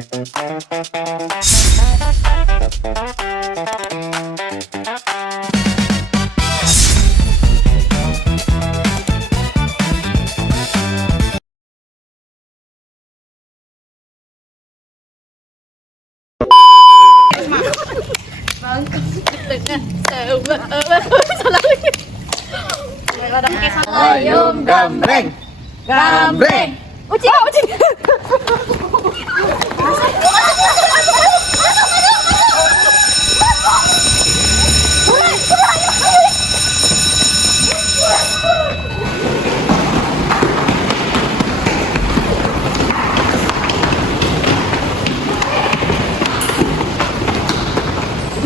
Ayam gambreng, gambreng. Ucing, ucing.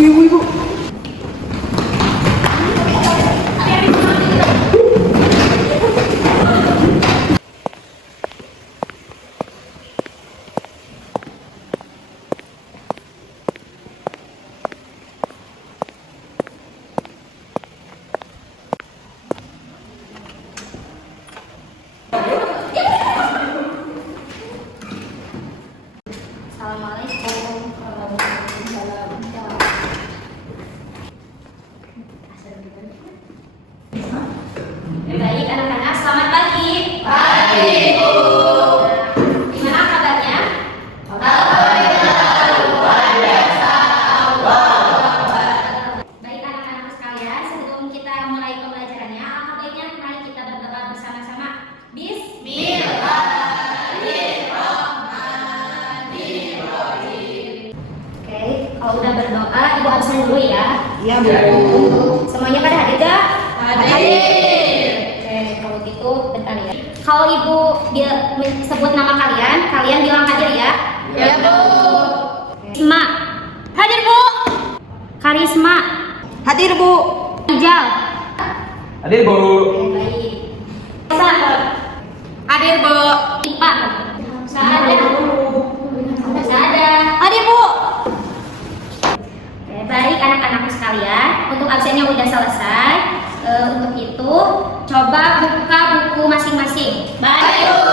Ibu. Assalamualaikum warahmatullahi wabarakatuh. Baik anak-anak, selamat pagi. Pagi, Bu. Gimana kabarnya? Baik anak-anak sekalian, sebelum kita mulai pembelajarannya, alangkah baiknya mari kita berdoa bersama-sama. Oke, kalau udah berdoa, Ibu absen dulu ya. Iya, Bu. Semuanya pada hadir gak? Hadir. Oke, kalau gitu bentar ya. Kalau Ibu sebut nama kalian, kalian bilang hadir ya. Ya, Bu. Karisma. Hadir, Bu. Karisma. Hadir, Bu. Ijal. Hadir, Bu. Baik. Rosa. Hadir, Bu. Ipa. Ada. Ada. Hadir, Bu. Oke, baik anak-anakku sekalian, untuk absennya udah selesai. Untuk itu, coba buka buku masing-masing. Baik, Bu.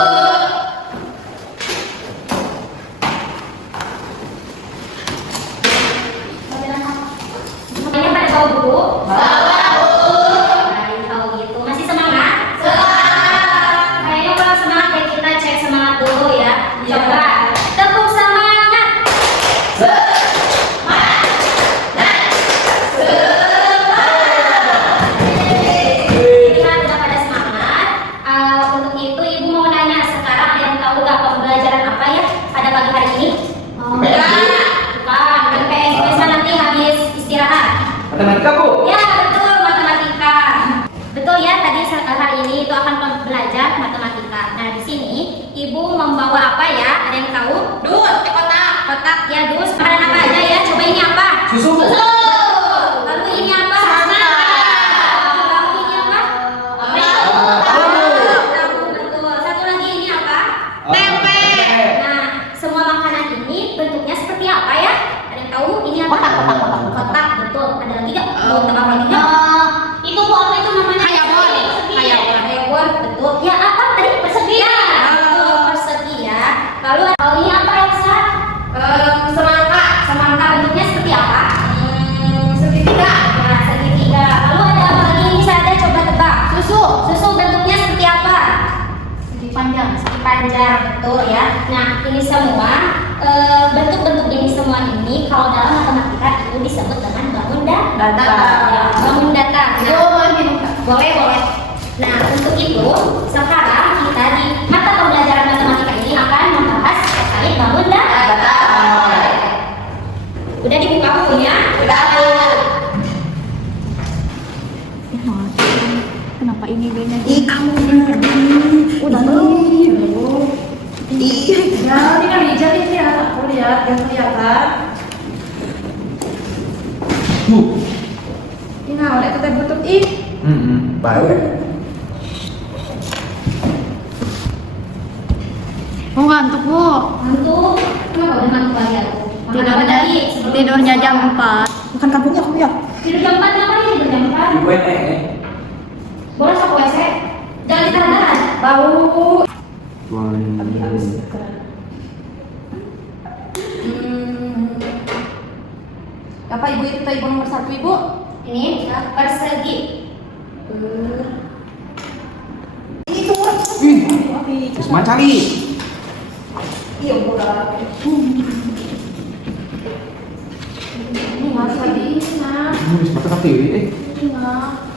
Semuanya pada bawa buku? Bawa, Bu. Baik, kalau gitu. Masih semangat? Semangat. Kayaknya kalau semangat ya kita cek semangat dulu ya. Coba tepuk semangat. Kita udah pada semangat. Untuk itu Ibu mau nanya sekarang, ada yang tahu gak pembelajaran apa ya pada pagi hari ini? Bukan, dan PS biasa nanti habis istirahat. Matematika, Bu. Ya betul, matematika. Betul ya, tadi hari ini itu akan belajar matematika. Nah di sini Ibu membawa apa ya? Ada yang tahu? Dus, kotak. Kotak ya dus. Makanan apa aja ya? Coba ini apa? Susu, Bu. Lalu ini apa? Lalu ini apa? Tahu, betul. Satu lagi ini apa? Tempe. Nah semua makanan ini bentuknya seperti apa ya? Ada yang tahu? Ini apa? Kotak, betul. Ada lagi nggak? Mau tebak lagi nggak? Itu Bu, apa itu namanya? Hayabon, betul. Ya apa tadi? Persegi. Betul, persegi ya. Lalu ini apa Elsa? Semangka. Semangka bentuknya seperti apa? Segitiga. Nah, segitiga. Lalu ada apa lagi? Ini saya coba tebak. Susu. Susu bentuknya seperti apa? Segi panjang. Segi panjang, betul ya. Nah, ini semua bentuk-bentuk ini semua ini kalau dalam matematika itu disebut dengan bangun data. Ya, bangun data. Nah, boleh. Nah, untuk itu sekarang kita di mata pembelajaran matematika ini akan membahas terkait bangun data. Udah dibuka bukunya? Udah. Kenapa ini gini? Ih, kamu Udah Ya, ini kan hijau ini ya. Aku lihat, yang kelihatan. Bu. Ini oleh kita butuh ih. Baru. mau ngantuk Bu. Ngantuk? Kenapa udah ngantuk lagi aku? Makan Tidur apa tadi? tidurnya jam 4. Bukan kampungnya kamu ya? Tidur jam 4 ngapain tidur jam 4? Ibu ini. Boleh sok WC? Jangan ditahan. Bau. Boleh. Tapi habis Apa ibu itu ibu nomor 1 ibu? Ini persegi. Ini tuh. Semangat cari. Iya murah. Ini mas lagi ini mas. Semangat kaki. Ini mas.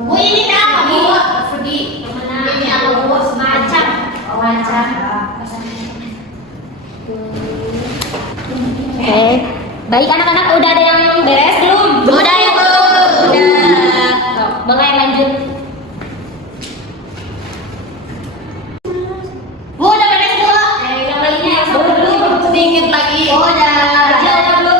Bu, ini apa Bu? Persegi. Mana? Ini apa Bu? Macam. Macam. Oke. Baik anak-anak, udah ada yang beres belum? Udah ya Bu. Udah. Boleh lanjut. Bu, udah beres Bu. Yang lainnya yang satu dulu. Sedikit lagi. Oh, udah. Aja dulu.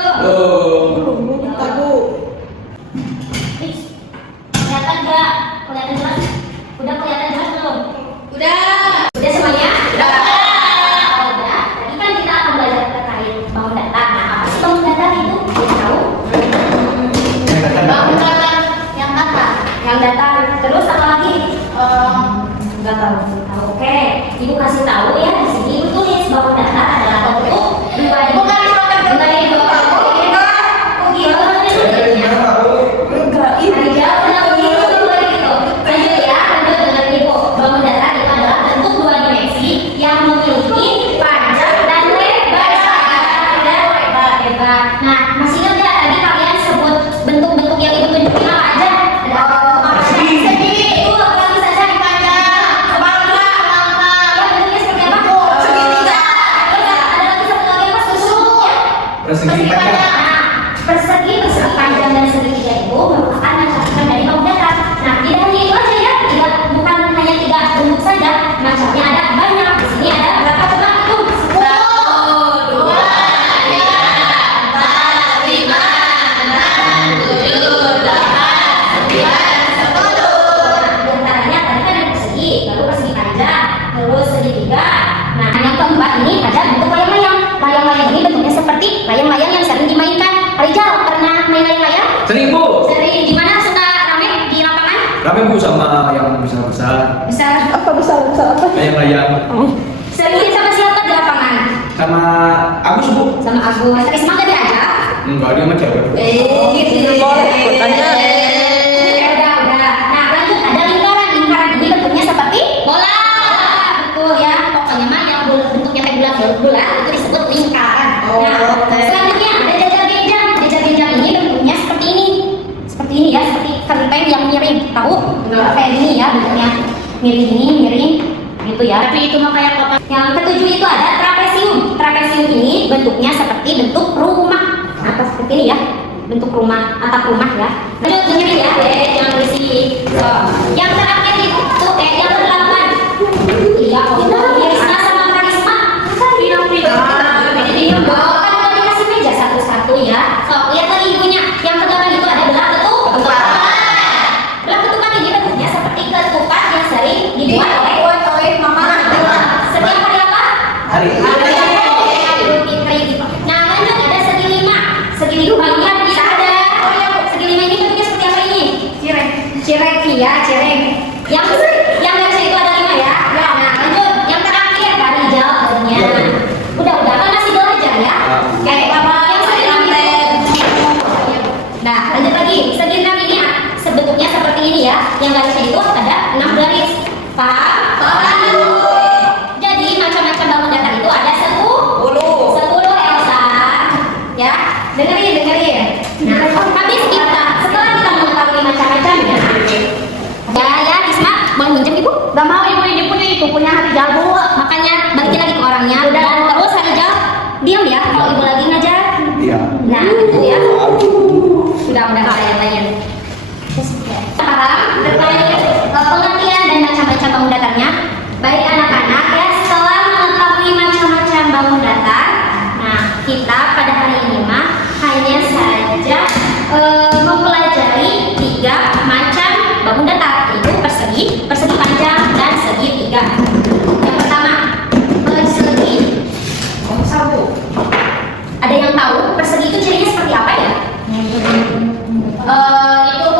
Kelihatan nggak? Kelihatan jelas? Udah kelihatan jelas belum? Udah. Udah semuanya? Udah. Udah. Tadi kan kita akan belajar terkait bangun data. Nah, apa sih bangun data itu? Kita tahu? Bangun data yang kata. Yang data. Terus apa lagi? Nggak tahu. Tahu. Oke. Ibu kasih tahu ya di sini. Ibu tulis bangun data adalah bentuk dua Bukan bentar ibu. Oh gitu. Enggak ini. Aja kenapa gitu? Lanjut ya. Lanjut dengan ibu. Bangun data itu adalah bentuk dua dimensi yang memiliki panjang dan lebar. Lebar. Nah, masih ingat nggak tadi kalian sebut bentuk-bentuk yang ibu tunjukin apa aja? Ada apa aja? Segi. Itu apa lagi saja? Panjang. Bangka. Ya, bentuknya seperti apa? Segitiga. Ada lagi satu lagi apa? Susu. Ya. Persegi panjang. Nah, persegi panjang dan segitiga itu merupakan macam dari bangun data. Nah, tidak hanya itu aja ya, tidak bukan hanya 3 bentuk saja, macamnya ada banyak. Di sini ada berapa coba itu? 10. 1, 2, 3, 4, 5, 6, 7, 8, 9, 10. Di antaranya tadi kan ada persegi, lalu persegi panjang, terus segitiga. Nah, yang keempat ini ada bentuk layang-layang. Layang-layang ini bentuknya seperti layang-layang yang sering dimainkan. Rijal pernah main layang-layang? Sering Bu. Sering. Di mana suka rame di lapangan? Rame Bu sama yang besar-besar. Besar. Apa besar apa? Layang-layang. Sering sama siapa di lapangan? Sama Agus Bu. Sama Agus. Risma gak diajak? Enggak, dia sama cewek. Gitu. Udah. Nah, lanjut ada lingkaran. Lingkaran ini bentuknya seperti bola. Betul ya. Pokoknya mah yang bentuknya kayak bulat-bulat itu disebut lingkaran. Nah, selanjutnya ada jajal-genjang. Jajal-genjang ini bentuknya seperti ini. Seperti ini ya, seperti kenteng yang miring. Tahu? Kayak gini ya bentuknya. Miring. Gitu ya. Tapi itu mah kayak apa? Yang ketujuh itu ada trapesium. Trapesium ini bentuknya seperti bentuk rumah. Atau seperti ini ya, bentuk rumah, atap rumah ya. Lanjut dengerin ya, jangan berisik. So, yang terakhir itu yang ke-8. Iya, Risma sama Karisma. Jadi kan udah dikasih meja satu-satu ya. So, lihat lagi ibunya. Yang ke-8 itu ada belah ketupat. Belah ketupat ini bentuknya seperti ketupat yang sering dibuat oleh mama. Setiap hari apa? Hari. Nah, lanjut ada segi 5. Segi 5 lihat bisa ada. Segi 5 ini bentuknya seperti apa ini? Cireng iya, cireng. Yang dari situ ada 5 ya. Nah, lanjut yang terakhir Kak Rijal adanya. Udah kan masih belajar ya. Kayak apa yang segi 6. Nah, lanjut lagi. Segi 6 ini sebetulnya seperti ini ya. Yang garisnya itu ada 6 garis. Paham? Jadi macam-macam bangun data itu ada 10 Elsa. Ya, dengerin. Nah, habis setelah kita mengetahui macam-macamnya. Ya, Risma, mau minjem ibu? Gak mau ibu ini punya hari jago. Makanya bagi lagi ke orangnya. Dan terus hari jam diam ya kalau ibu lagi ngajar. Iya. Nah, itu ya. Sudah layan. Paham terkait pengertian dan macam-macam bangun datanya. Baik anak-anak ya, setelah mengetahui macam-macam bangun data, nah kita pada hari ini mah hanya saja mempelajari 3 macam bangun data, yaitu persegi panjang dan segitiga. Yang pertama persegi. Ada yang tahu persegi itu cirinya seperti apa ya? Itu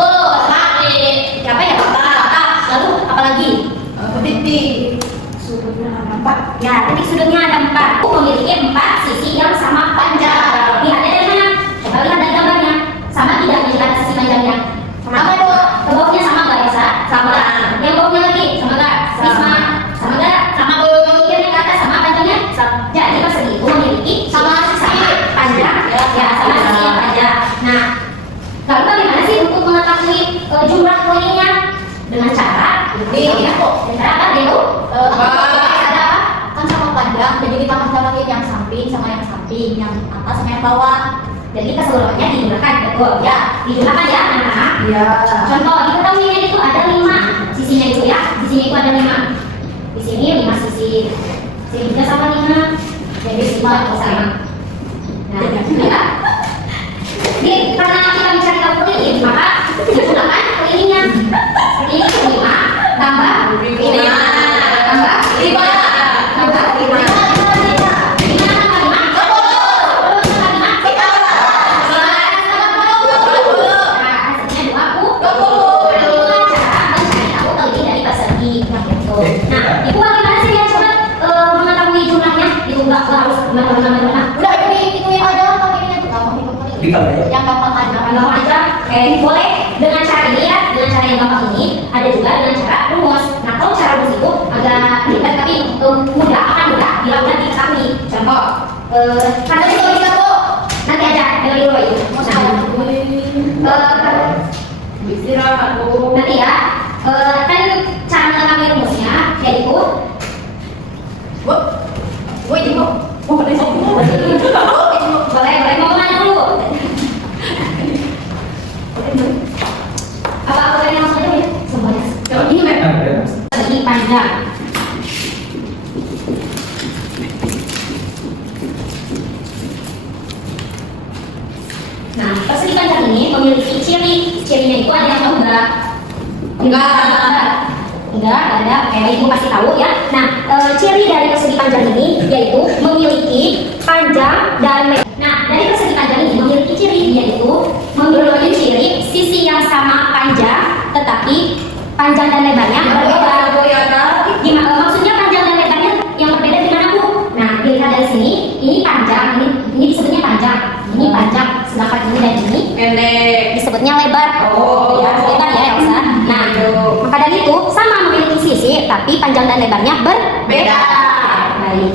Di aku. Cara apa dia tuh? Ada apa? Kan sama panjang, jadi dipangkas lagi yang samping sama yang samping, yang atas sama yang bawah. Jadi keseluruhannya digunakan, betul ya? Digunakan ya anak-anak. Iya. Contoh diketahuinya itu ada 5 sisinya itu ya. Sisinya itu ada 5. Di sini 5 sisi. Sini juga sama 5. Jadi semua sama. Nah, ya. Jadi karena kita mencari tahu kelilin, maka digunakan kelilinnya. Seperti ini 5 tambah 5 tambah 5 tambah 5. Nah, ibu bagaimana sih ya coba mengetahui jumlahnya? Itu nggak harus benar-benar. Udah itu yang ada pakainya tuh gampang itu. Yang gampang aja. Gampang aja. Boleh dengan cara ini ya, dengan cara yang gampang ini. Ada juga dengan cara rumus. Nah, kalau cara rumus itu agak ribet tapi mudah, akan mudah dilakukan diketahui. Contoh, karena itu bisa kok. Nanti aja dari dulu itu. Istirahat dulu. Nanti ya. Kan cara mengetahui rumusnya yaitu Woi, ibu. Mau pada sini. boleh mau kemana dulu? Apa boleh langsung aja ya? Semuanya. Ini persegi panjang. Nah, persegi panjang ini memiliki ciri. Cirinya itu ada yang tahu nggak? Enggak ada. Kayak ibu pasti tahu ya. Nah, ciri dari persegi panjang ini yaitu memiliki panjang dan lebar. Nah, dari persegi panjang ini memiliki ciri yaitu memiliki ciri sisi yang sama panjang, tetapi panjang dan lebarnya berbeda. Gimana? Maksudnya panjang dan lebarnya yang berbeda gimana Bu? Nah, dilihat dari sini, ini panjang, ini disebutnya panjang, ini panjang, sedangkan ini dan ini Pendek. disebutnya lebar. Oh. Ya, lebar ya Elsa. Nah, maka dari itu sama memiliki sisi, tapi panjang dan lebarnya berbeda. Baik.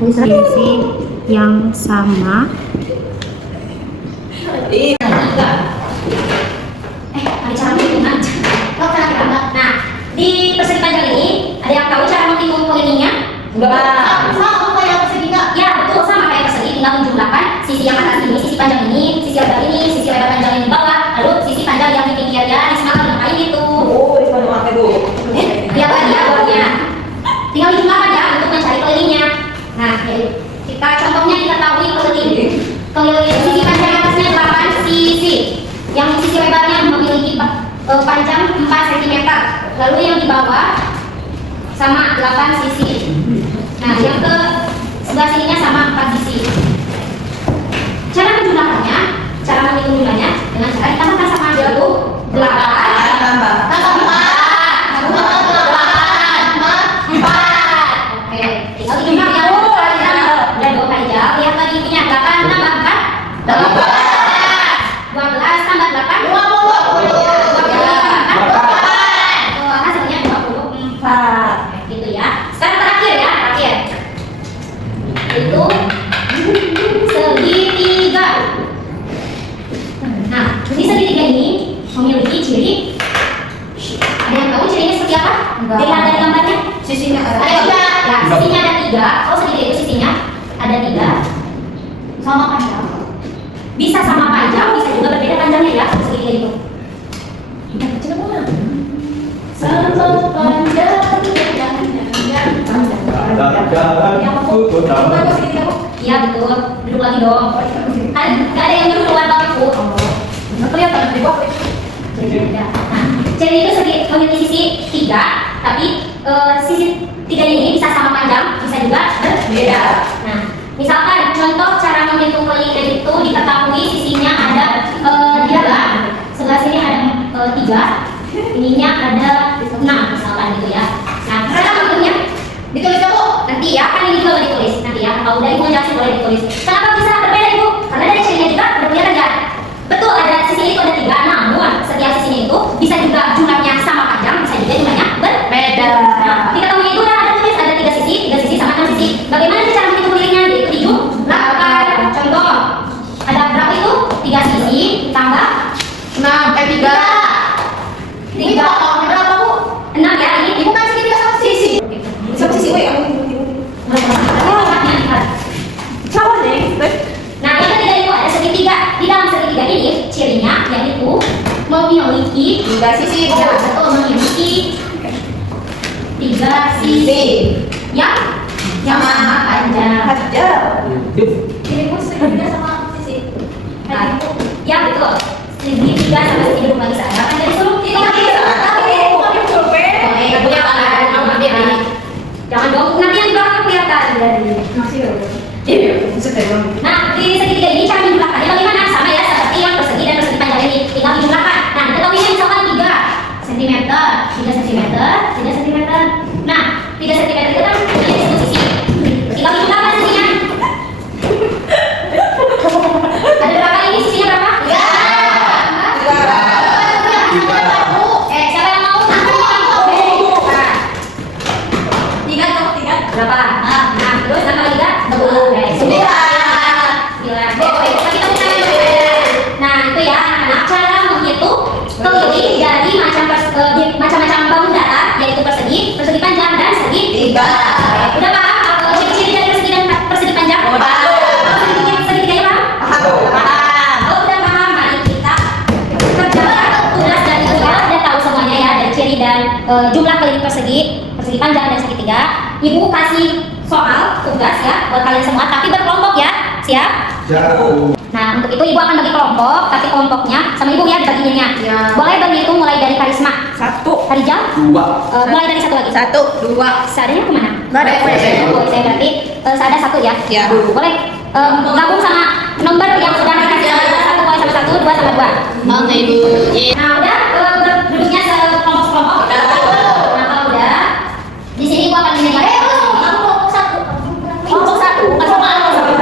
Sisi yang sama. Ada cara menghitung aja. Nah, di persegi panjang ini ada yang tahu cara menghitung kelilingnya? Sama kayak persegi nggak? Ya, betul sama kayak persegi, tinggal menjumlahkan sisi yang atas ini, sisi panjang ini, sisi lebar ini, sisi lebar panjang yang di bawah, lalu sisi panjang yang di pinggirnya, di sebelah ngapain itu? Oh, di mana pakai bu? Lihat lagi ya bawahnya. Tinggal dijumlahkan ya untuk mencari kelilingnya. Nah, kita contohnya diketahui keliling. Keliling sisi panjang atasnya 8 sisi. Yang sisi lebarnya memiliki panjang 4 cm. Lalu yang di bawah sama 8 sisi. Nah, yang ke sebelah sininya sama 4 sisi. Cara menjumlahkannya, cara menghitung jumlahnya dengan cara ditambahkan sama 28. Tambah. Oke, tinggal dijumlah ya. Dan 2 kali jauh. Lihat lagi punya 8 tambah 4. 12 tambah 8. 20. Hasilnya 24. Gitu ya. Sekarang terakhir ya, terakhir. Itu segitiga. Nah, di segitiga ini memiliki ciri. Ada yang tahu cirinya seperti apa? Dilihat dari gambarnya. Sisinya ada. Ada 3. Ya, sisinya ada 3. Kalau segitiga itu sisinya ada 3. Sama panjang. Bisa sama panjang, bisa juga berbeda panjangnya ya segitiga itu. Sama panjang. Iya betul. Duduk lagi dong. Kan nggak ada yang duduk luar bangku. Kelihatan di bawah. Nah, jadi itu memiliki sisi 3, tapi sisi 3 ini bisa sama panjang, bisa juga berbeda. Nah, misalkan contoh cara menghitung kelilingnya itu diketahui sisinya ada 3, sebelah sini ada 3, ininya ada 6 misalkan gitu ya. Nah, cara menghitungnya ditulis kamu nanti ya, kan ini juga boleh ditulis nanti ya. Kalau udah ibu ngejelasin boleh ditulis. Kenapa bisa berbeda ibu? Karena dari sininya juga berbeda kan? Betul, ada sisi itu ada 3, namun setiap sisinya itu bisa juga jumlahnya sama panjang, bisa juga jumlahnya berbeda. Nah, diketahui itu udah ada tulis ada 3 sisi sama 6 sisi. Bagaimana sih cara menghitung kelilingnya? Yaitu dijumlahkan. Contoh, ada berapa itu? 3 sisi tambah 6, 3. 3 berapa bu? ciri-cirinya yaitu memiliki 3 sisi. ya, betul, memiliki 3 sisi yang sama panjang. Ini pun segitiga sama sisi. Nah, ya betul. Segitiga sama sisi hidung bagi saya. Kan jadi suruh kita jangan dong, nanti yang di belakang kelihatan dari. Nah, di segitiga ini cara menjumlahkannya bagaimana? Sama ya, seperti yang persegi dan persegi panjang ini. Tinggal dijumlahkan. Nah, diketahuinya misalkan 3 cm, 3 cm, 3 cm. Nah, 3 cm itu kan punya satu sisi. Tinggal dijumlahkan sisinya. Ada berapa ini sisinya berapa? 3. Siapa yang mau? Berapa? Nah, terus tambah 3? 9. Nah, itu ya anak-anak cara menghitung terdiri dari macam-macam bangun datar, yaitu persegi, persegi panjang dan segitiga. Udah paham apa ciri-ciri dari persegi dan persegi panjang? Segitiganya paham? Kalau udah paham, mari kita kerjakan tugas dari Ibu ya. Udah tahu semuanya ya dari ciri dan jumlah keliling persegi, persegi panjang dan segitiga. Ibu kasih soal tugas ya buat kalian semua, tapi berkelompok ya. Siap? Nah, untuk itu Ibu akan bagi kelompok, tapi kelompoknya sama Ibu ya dibaginya. Ya. Boleh berhitung mulai dari Karisma. 1, Harijal? 2. Mulai dari 1 lagi. 1, 2. Seadanya kemana? Nggak ada. Oh, saya berarti seada 1 ya? Ya. Boleh gabung sama nomor yang sudah dikasih 1 mulai sama 1, 2 sama 2. Oke, Ibu. Nah, udah duduknya sekelompok-kelompok. Nah, kalau udah di sini Ibu akan menyediakan kelompok 1. Kelompok 1, bukan sama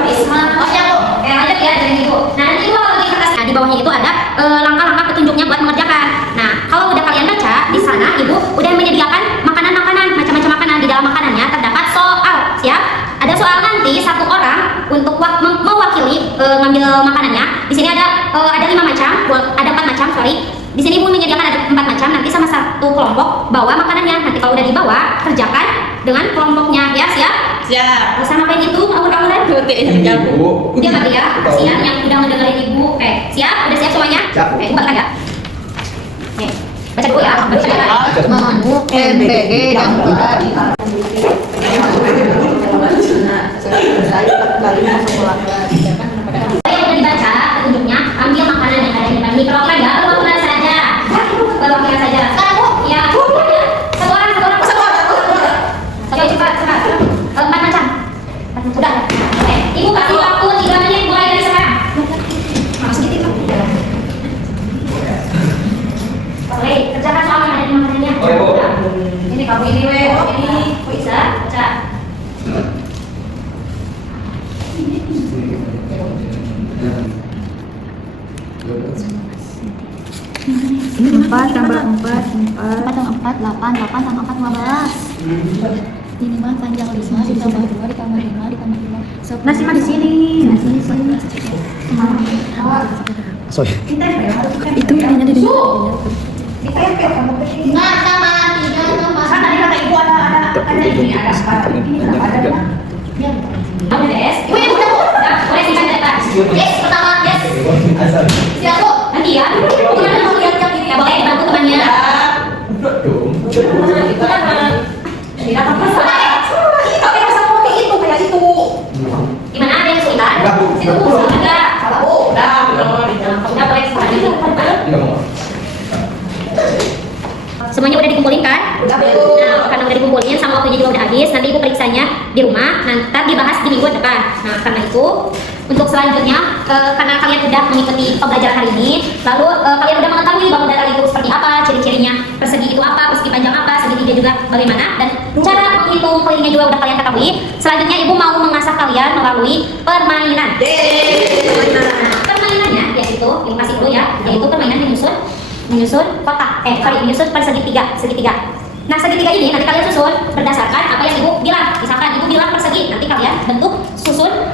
Karisma. Oh, ya, Bu. Lanjut ya dari Ibu. Nah, nanti Ibu kalau di kertas, nah, di bawahnya itu ada langkah-langkah petunjuknya buat mengerjakan. Nah, kalau udah kalian baca, di sana Ibu udah menyediakan makanan-makanan, macam-macam makanan. Di dalam makanannya terdapat soal. Siap? Ada soal nanti satu orang untuk mewakili ngambil makanannya. Di sini ada 5 macam, ada 4 macam, sorry. Di sini Ibu menyediakan ada 4 macam, nanti sama satu kelompok bawa makanannya. Nanti kalau udah dibawa, kerjakan dengan kelompoknya. Ya, siap? Siap. Bisa ngapain itu? Awal-awalan? Dia mati ya, kasihan yang udah ngedengerin Ibu. Siap? Udah siap semuanya? Siap. Ibu balikan ya. Nih, baca dulu ya. Baca ya. Mengamuk MBG dan tadi. Yang udah dibaca petunjuknya, ambil makanan yang ada di depan mikrofon ya, bawa saja. Bawa saja. Sekarang Bu, ya. Satu orang. Oke, cepat. 4 macam. Udah. Oke, Ibu kasih waktu 3 menit mulai dari sekarang. Sedikit kan? Oke, kerjakan soal yang ada di makanannya. Oke, Bu. Ini kamu ini bisa baca. Empat tambah 4, 4 tambah 4, 8 tambah 4, 15. Ini mah panjang 5 ditambah 2 ditambah 5 ditambah 2. Nasi mah di sini. Sorry. Itu hanya di Enggak sama 3 tambah. Kan tadi kata Ibu ada ini ada 4. Ini ada. Ya. Udah beres? Ibu ya udah Bu. Boleh singkat cerita. Yes, pertama, yes. Siap, Bu. Nanti ya. Gimana mau lihat yang ini ya? Boleh bantu temannya. Gimana ada yang kesulitan? Enggak, Bu. Situ Bu, enggak. Udah boleh semuanya. Semuanya udah dikumpulin kan? Nah, karena udah dikumpulin sama waktunya juga udah habis, nanti Ibu periksanya di rumah, nanti dibahas di minggu depan. Nah, karena itu untuk selanjutnya, karena kalian udah mengikuti pembelajaran hari ini, lalu kalian udah mengetahui bangun datar itu seperti apa, ciri-cirinya, persegi itu apa, persegi panjang apa, segitiga juga bagaimana, dan cara menghitung kelilingnya juga udah kalian ketahui. Selanjutnya Ibu mau mengasah kalian melalui permainan. Nah, permainannya yaitu, Ibu kasih dulu ya, yaitu permainan menyusun kotak, menyusun segitiga. Nah, segitiga ini nanti kalian susun berdasarkan apa yang Ibu bilang. Misalkan Ibu bilang persegi, nanti kalian bentuk susun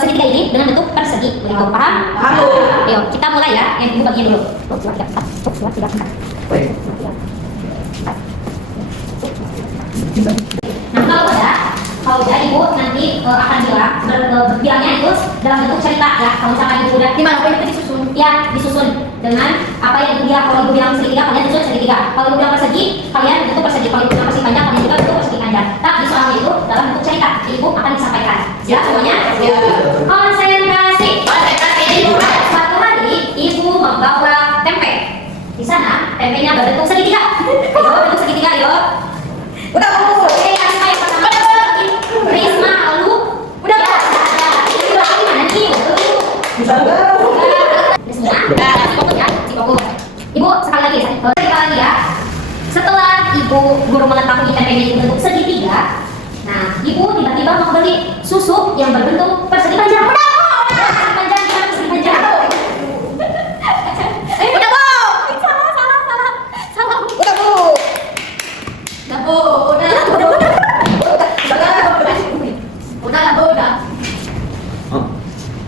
segitiga ini dengan bentuk persegi. Begitu, paham? Paham. Ayo, kita mulai ya. Yang Ibu bagian dulu. 1, 2, 3, 4. Nah, kalau udah, kalau udah ibu nanti akan bilang bilangnya itu dalam bentuk cerita ya. Kalau misalkan ibu udah Gimana pun itu disusun. ya disusun dengan apa yang ibu bilang. Kalau ibu bilang segitiga, kalian susun segitiga. Kalau ibu bilang persegi, kalian bentuk persegi. Kalau ibu bilang persegi panjang, kalian juga bentuk persegi panjang. Tapi soalnya itu dalam bentuk cerita, ibu akan disampaikan. Ya semuanya. Konsentrasi. Suatu hari ibu membawa tempe. Di sana tempenya berbentuk segitiga. Ibu bentuk segitiga, yuk. Udah Bu. Oke, yang saya pertama Risma, lalu udah ini lagi mana nih? Bisa enggak? Risma, si fokus ya, si fokus. Ibu sekali lagi ya. Setelah ibu guru mengetahui tempenya itu bentuk segitiga, nah ibu tiba-tiba mau beli susu yang berbentuk persegi panjang. Udah panjang, persegi panjang. Udah Bu. Salah. Udah Bu. Udah Bu, udah.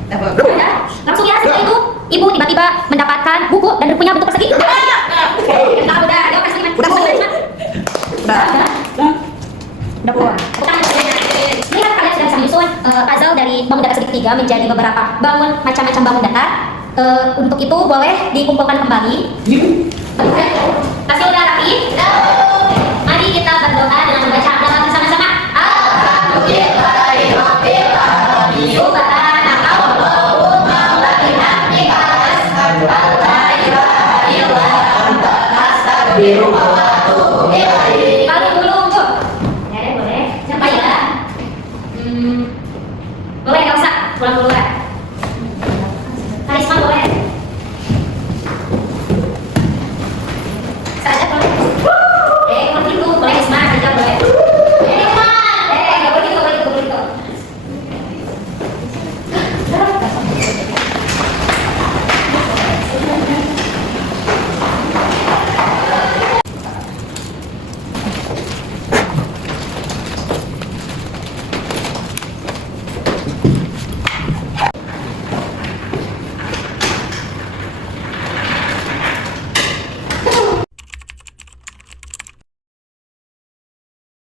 Ya, langsung ya setelah itu ibu tiba-tiba mendapatkan buku dan bukunya bentuk persegi. Udah, ya persegi. Udah Bu. Udah Bu. Lihat kalian sudah bisa menyusun puzzle dari bangun datar segitiga menjadi beberapa macam-macam bangun datar. Untuk itu boleh dikumpulkan kembali. Pasti udah rapi? Mari kita berdoa dengan membaca dalam bersama-sama. Biru